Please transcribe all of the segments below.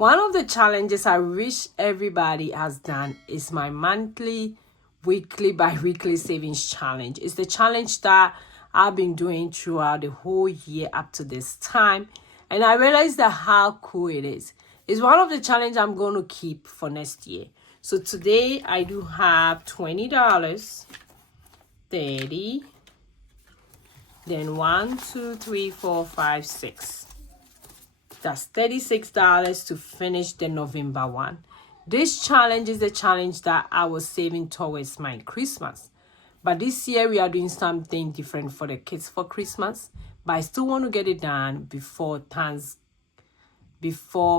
One of the challenges I wish everybody has done is my monthly, weekly, bi-weekly savings challenge. It's the challenge that I've been doing throughout the whole year up to this time. And I realized that how cool it is. It's one of the challenge I'm going to keep for next year. So today I do have $20, 30, then 1, 2, 3, 4, 5, 6. That's $36 to finish the November one. This challenge is the challenge that I was saving towards my Christmas. But this year we are doing something different for the kids for Christmas. But I still want to get it done before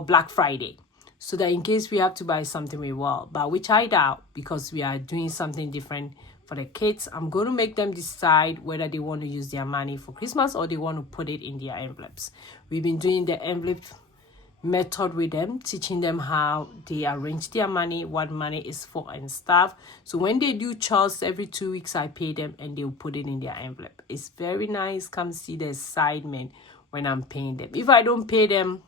Black Friday. So that in case we have to buy something we will. But which I doubt, because we are doing something different for the kids. I'm going to make them decide whether they want to use their money for Christmas or they want to put it in their envelopes. We've been doing the envelope method with them, teaching them how they arrange their money, what money is for and stuff. So when they do chores every 2 weeks, I pay them and they'll put it in their envelope. It's very nice. Come see the excitement when I'm paying them. If I don't pay them,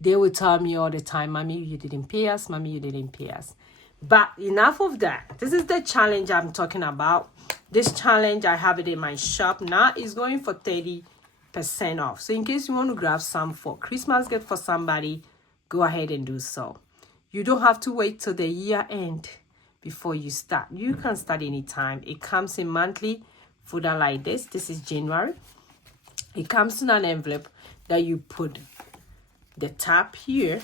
they will tell me all the time, Mommy, you didn't pay us. Mommy, you didn't pay us. But enough of that. This is the challenge I'm talking about. This challenge, I have it in my shop now. It's going for 30% off. So in case you want to grab some for Christmas gift for somebody, go ahead and do so. You don't have to wait till the year end before you start. You can start anytime. It comes in monthly folder like this. This is January. It comes in an envelope that you put the tab here,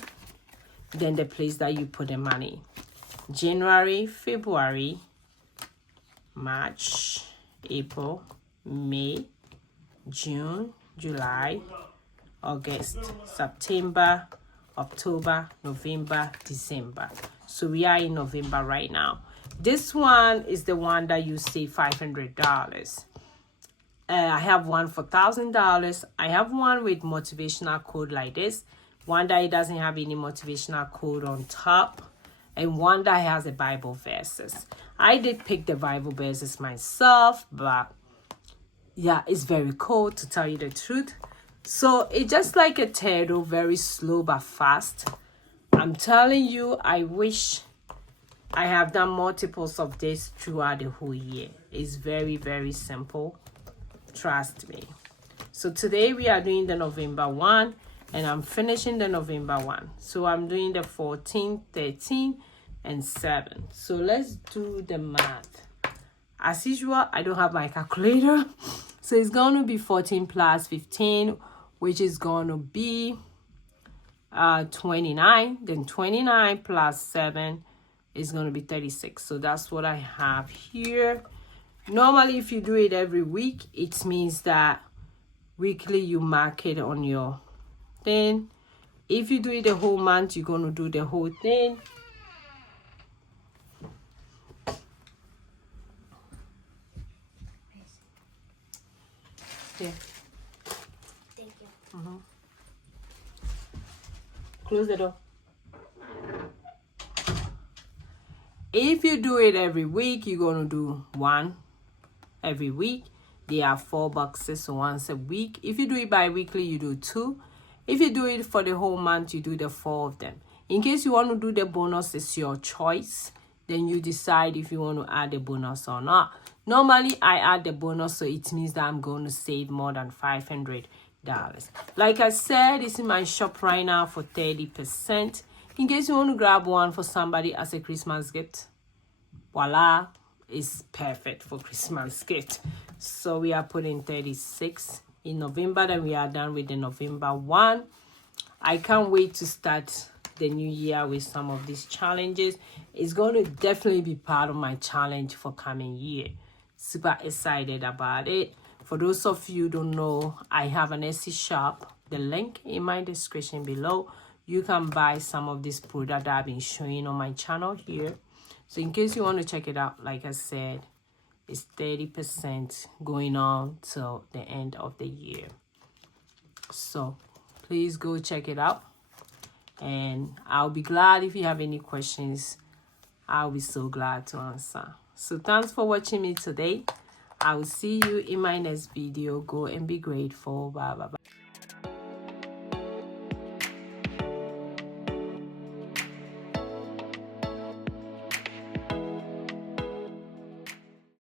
then the place that you put the money. January, February, March, April, May, June, July, August, September, October, November, December. So we are in November right now. This one is the one that you save $500. I have one for $1,000. I have one with motivational code like this. One that it doesn't have any motivational code on top. And one that has the Bible verses. I did pick the Bible verses myself, but yeah, it's very cool to tell you the truth. So it's just like a turtle, very slow but fast. I'm telling you, I wish I have done multiples of this throughout the whole year. It's very, very simple. Trust me. So today we are doing the November one. And I'm finishing the November one. So I'm doing the 14, 13, and 7. So let's do the math. As usual, I don't have my calculator. So it's going to be 14 plus 15, which is going to be 29. Then 29 plus 7 is going to be 36. So that's what I have here. Normally, if you do it every week, it means that weekly you mark it on your thing. If you do it the whole month, you're going to do the whole thing. Yeah. Thank you. Close the door. If you do it every week, you're going to do one every week. There are 4 boxes once a week. If you do it bi-weekly, you do 2. If you do it for the whole month, you do the 4 of them. In case you want to do the bonus, it's your choice. Then you decide if you want to add the bonus or not. Normally, I add the bonus, so it means that I'm going to save more than $500. Like I said, it's in my shop right now for 30%. In case you want to grab one for somebody as a Christmas gift, voila, it's perfect for Christmas gift. So we are putting 36 in November, then we are done with the November one. I can't wait to start the new year with some of these challenges. It's going to definitely be part of my challenge for coming year. Super excited about it. For those of you who don't know, I have an Etsy shop. The link in my description below. You can buy some of this product that I've been showing on my channel here. So in case you want to check it out, like I said, it's 30% going on till the end of the year. So please go check it out. And I'll be glad if you have any questions. I'll be so glad to answer. So thanks for watching me today. I will see you in my next video. Go and be grateful. Bye bye.